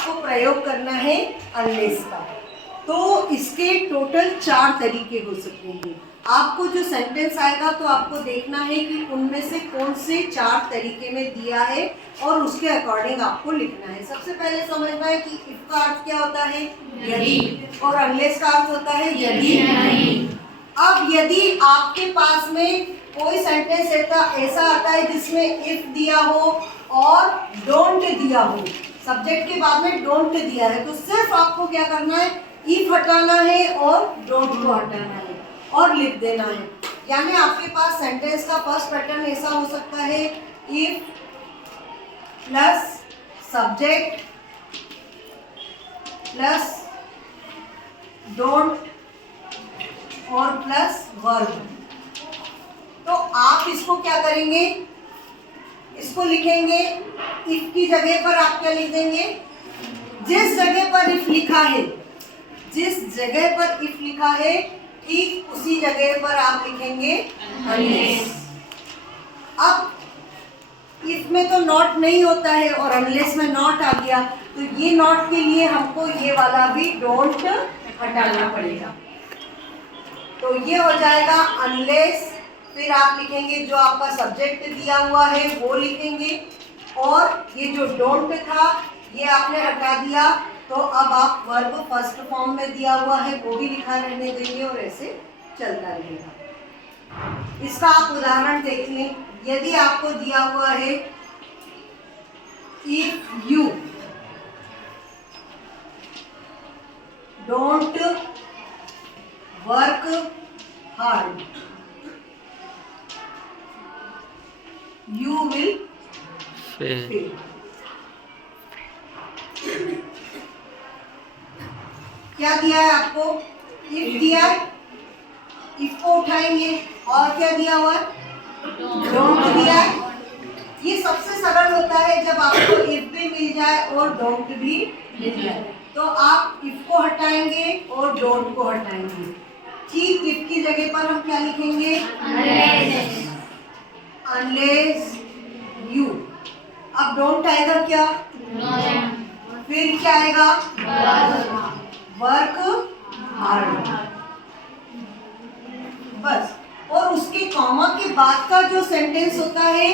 आपको प्रयोग करना है अनलेस का। तो इसके टोटल 4 तरीके हो सकेंगे। आपको जो सेंटेंस आएगा तो आपको देखना है कि उनमें से कौन से 4 तरीके में दिया है और उसके अकॉर्डिंग आपको लिखना है। सबसे पहले समझना है कि इफ का अर्थ क्या होता है, यदि, और अनलेस का अर्थ होता है यदि नहीं। अब यदि आपके पास में कोई सेंटेंस ऐसा आता है जिसमें इफ दिया हो और डोंट दिया हो, सब्जेक्ट के बाद में डोंट दिया है, तो सिर्फ आपको क्या करना है, इफ हटाना है और डोंट को हटाना है और लिख देना है। यानी आपके पास सेंटेंस का फर्स्ट पैटर्न ऐसा हो सकता है, if plus subject plus don't और प्लस वर्ब। तो आप इसको क्या करेंगे, इसको लिखेंगे, इफ की जगह पर आप क्या लिख देंगे, जिस जगह पर इफ लिखा है, जिस जगह पर इफ लिखा है ठीक उसी जगह पर आप लिखेंगे अनलेस। अब इफ में तो नॉट नहीं होता है और अनलेस में नॉट आ गया, तो ये नॉट के लिए हमको ये वाला भी डोंट हटाना पड़ेगा। तो ये हो जाएगा अनलेस, फिर आप लिखेंगे जो आपका सब्जेक्ट दिया हुआ है वो लिखेंगे, और ये जो डोंट था ये आपने हटा दिया, तो अब आप वर्ब फर्स्ट फॉर्म में दिया हुआ है वो भी लिखा रहने देंगे और ऐसे चलता रहेगा। इसका आप उदाहरण देख लें। यदि आपको दिया हुआ है if you don't work hard you will fail. क्या दिया है आपको, इफ दिया है, इफ को उठाएंगे, और क्या दिया हुआ है, डोंट दिया है। ये सबसे सरल होता है जब आपको इफ भी मिल जाए और डोंट भी मिल जाए, तो आप इफ को हटाएंगे और डोंट को हटाएंगे। ठीक इफ की जगह पर हम क्या लिखेंगे, अनलेस यू। अब डोंट आएगा क्या, फिर क्या आएगा, वर्क हार्ड, बस। और उसके कॉमा के बाद का जो सेंटेंस होता है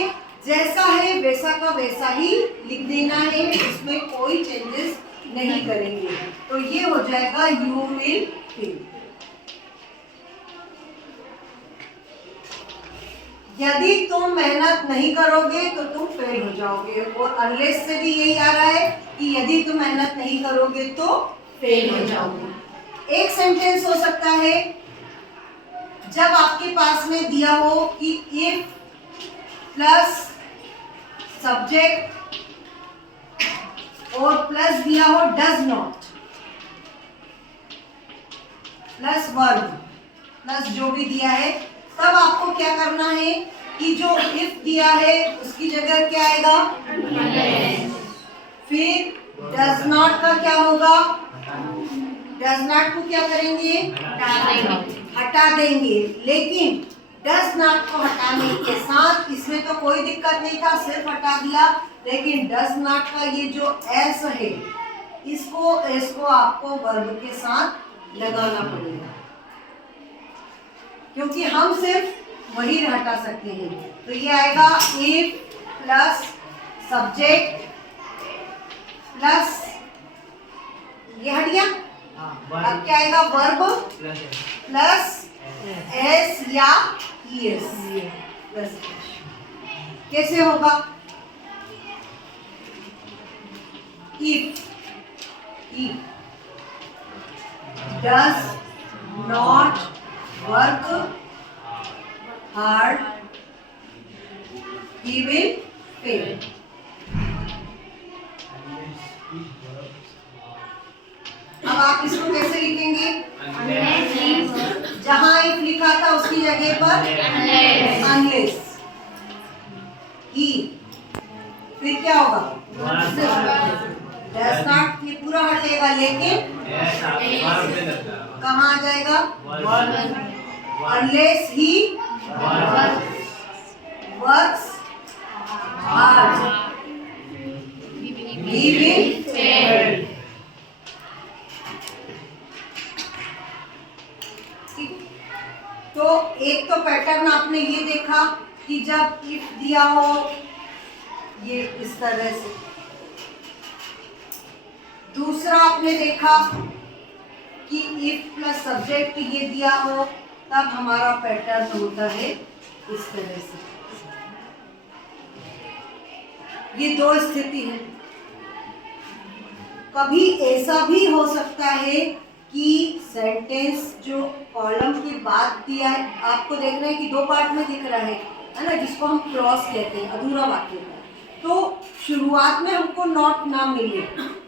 जैसा है वैसा का वैसा ही लिख देना है, उसमें कोई चेंजेस नहीं करेंगे। तो ये हो जाएगा यू विल फेल। यदि तुम मेहनत नहीं करोगे तो तुम फेल हो जाओगे, और अनलेस से भी यही आ रहा है कि यदि तुम मेहनत नहीं करोगे तो फेल हो जाओगे। एक सेंटेंस हो सकता है जब आपके पास में दिया हो कि इफ प्लस सब्जेक्ट और प्लस दिया हो does not plus verb plus जो भी दिया है, तब आपको क्या करना है कि जो इफ दिया है उसकी जगह क्या आएगा, फिर डज नॉट का क्या होगा, डज नॉट को क्या करेंगे, हटा देंगे। लेकिन डज नॉट को हटाने के साथ इसमें तो कोई दिक्कत नहीं था, सिर्फ हटा दिया, लेकिन डज नॉट का ये जो एस है इसको एस को आपको वर्ब के साथ लगाना पड़ेगा, क्योंकि हम सिर्फ वही हटा सकते हैं। तो ये आएगा इफ प्लस सब्जेक्ट प्लस, ये हट गया, अब क्या आएगा, वर्ब प्लस एस या ईएस प्लस। कैसे होगा, if does not work hard he will fail। अब आप इसको कैसे लिखेंगे, जहां इफ लिखा था उसकी जगह पर अनलेस ही, फिर क्या होगा, डज नॉट, ये पूरा हटेगा, लेकिन कहाँ आ जाएगा, unless he works hard he will fail। जब इफ दिया हो ये इस तरह से, दूसरा आपने देखा कि इफ प्लस सब्जेक्ट ये दिया हो तब हमारा पैटर्न होता है इस तरह से। ये दो स्थिति है। कभी ऐसा भी हो सकता है कि सेंटेंस जो कॉलम के बाद दिया है, आपको देख रहे हैं कि दो पार्ट में दिख रहा है ना, जिसको हम क्लॉज कहते हैं, अधूरा वाक्य का। तो शुरुआत में हमको नॉट ना मिले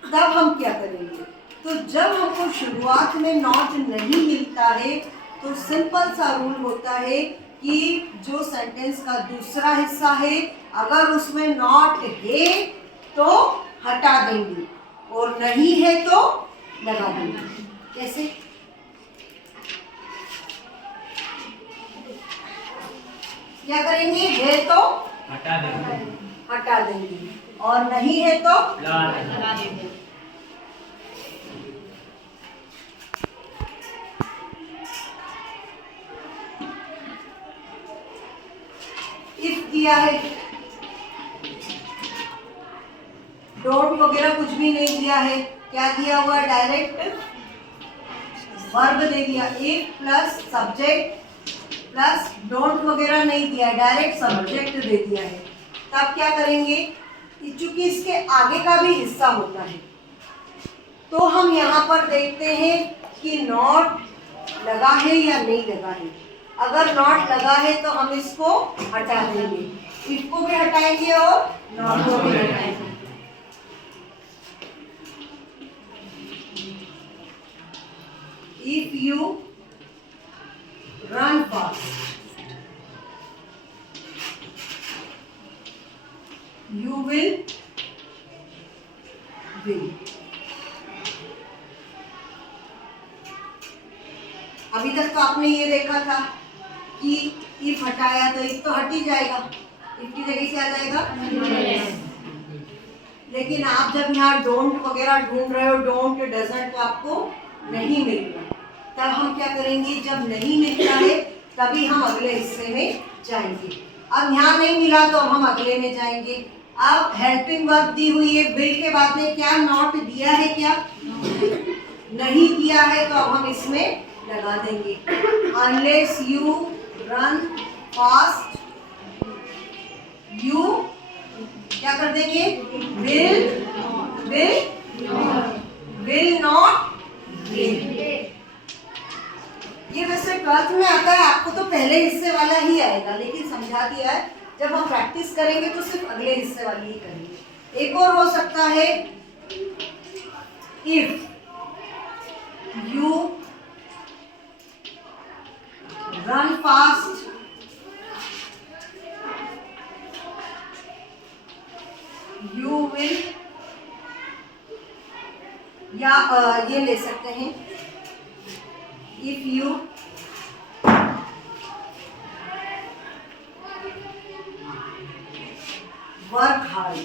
तब हम क्या करेंगे? तो जब हमको शुरुआत में नॉट नहीं मिलता है तो सिंपल सा रूल होता है कि जो सेंटेंस का दूसरा हिस्सा है अगर उसमें नॉट है तो हटा देंगे और नहीं है तो लगा देंगे। कैसे? क्या करेंगे? है तो हटा देंगे और नहीं है तो लगा देंगे। इफ दिया है, डोंट वगैरह कुछ भी नहीं दिया है, क्या दिया हुआ? डायरेक्ट वर्ब दे दिया। If plus subject plus don't वगैरह नहीं दिया, डायरेक्ट सब्जेक्ट दे दिया है। तब क्या करेंगे? चूंकि इसके आगे का भी हिस्सा होता है तो हम यहाँ पर देखते हैं कि नॉट लगा है या नहीं लगा है। अगर नॉट लगा है तो हम इसको हटा देंगे, इफ को भी हटाएंगे और नॉट को भी हटाएंगे। If you run fast, you will win. अभी तक तो आपने ये देखा था कि if हटाया तो if तो हट ही जाएगा, if की जगह से आ जाएगा लेकिन आप जब यहाँ डोंट वगैरह ढूंढ रहे हो, डोंट डजंट तो आपको नहीं मिल रहा, तब हम क्या करेंगे? जब नहीं मिलता है तभी हम अगले हिस्से में जाएंगे। अब यहाँ नहीं मिला तो हम अगले में जाएंगे। अब हेल्पिंग वर्ब दी हुई है, विल के बाद में क्या नॉट दिया है? क्या नहीं दिया है तो अब हम इसमें लगा देंगे। Unless you run fast, you क्या कर देंगे? Will not win. ये वैसे 12th में आता है, आपको तो पहले हिस्से वाला ही आएगा, लेकिन समझा दिया है जब हम प्रैक्टिस करेंगे तो सिर्फ अगले हिस्से वाली ही करेंगे। एक और हो सकता है, if you run fast, you will, या ये ले सकते हैं, if you work hard,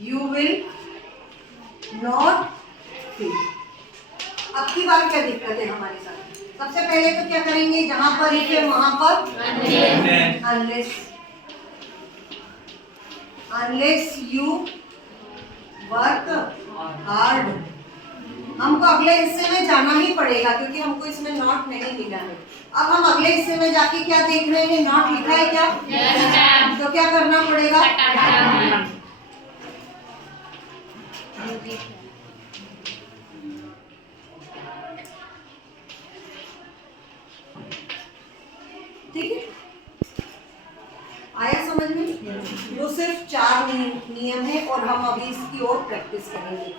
you will not fail। अब की बार क्या दिक्कत है हमारे साथ? सबसे पहले तो क्या करेंगे? जहां पर if है वहां पर unless you work hard, हमको अगले हिस्से में जाना ही पड़ेगा क्योंकि हमको इसमें नॉट नहीं मिला है। अब हम अगले हिस्से में जाके क्या देख रहे हैं? नॉट लिखा है क्या? yes, तो क्या करना पड़ेगा? ठीक है, आया समझ में? वो सिर्फ 4 नियम है और हम अभी इसकी और प्रैक्टिस करेंगे।